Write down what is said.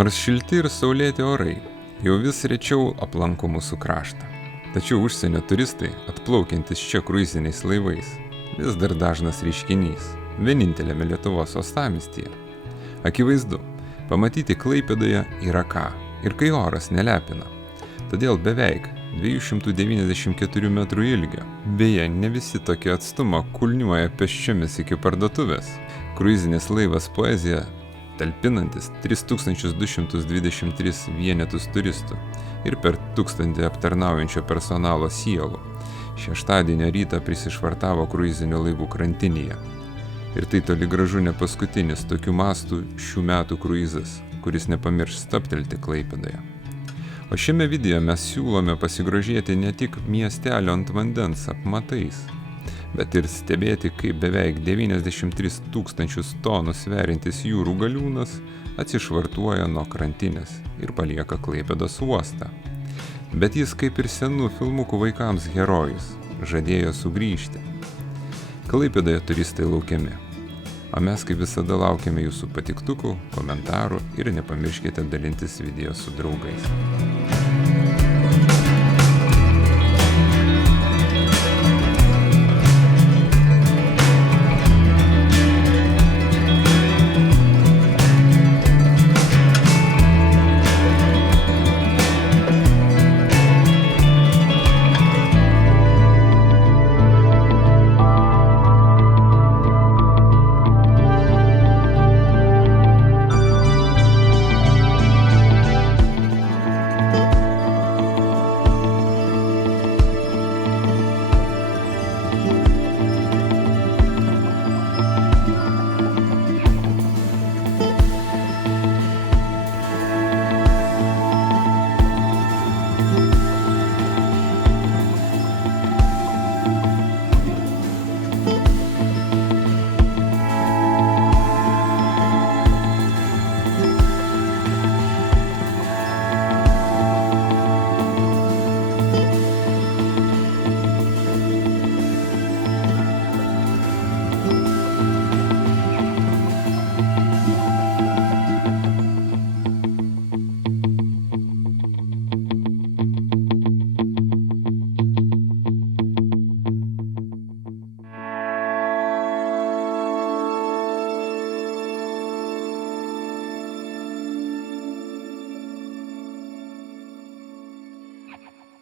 Nors šilti ir saulėti orai jau vis rečiau aplanko mūsų kraštą. Tačiau užsienio turistai, atplaukiantis čia kruiziniais laivais, vis dar dažnas reiškinys, vienintelėme Lietuvos uostamiestyje. Akivaizdu, pamatyti Klaipėdoje yra ką, ir kai oras nelepina. Todėl beveik 294 metrų ilgio, beje, ne visi tokį atstumą kulniuoja pėsčiomis iki parduotuvės. Kruizinis laivas Poezija, talpinantis 3223 vienetus turistų ir per 1000 aptarnaujančio personalo sielų, šeštadienio rytą prisišvartavo kruizinių laivų krantinėje. Ir tai toli gražu ne paskutinis tokių mastų šių metų kruizas, kuris nepamirš stabtelti Klaipėdoje. O šiame video mes siūlome pasigrožėti ne tik miestelio ant vandens apmatais, bet ir stebėti, kaip beveik 93 tūkstančius tonų sveriantis jūrų galiūnas atsišvartuoja nuo krantinės ir palieka Klaipėdos uostą. Bet jis kaip ir senų filmukų vaikams herojus, žadėjo sugrįžti. Klaipėdoje turistai laukiami, o mes kaip visada laukiame jūsų patiktukų, komentarų ir nepamirškite dalintis video su draugais.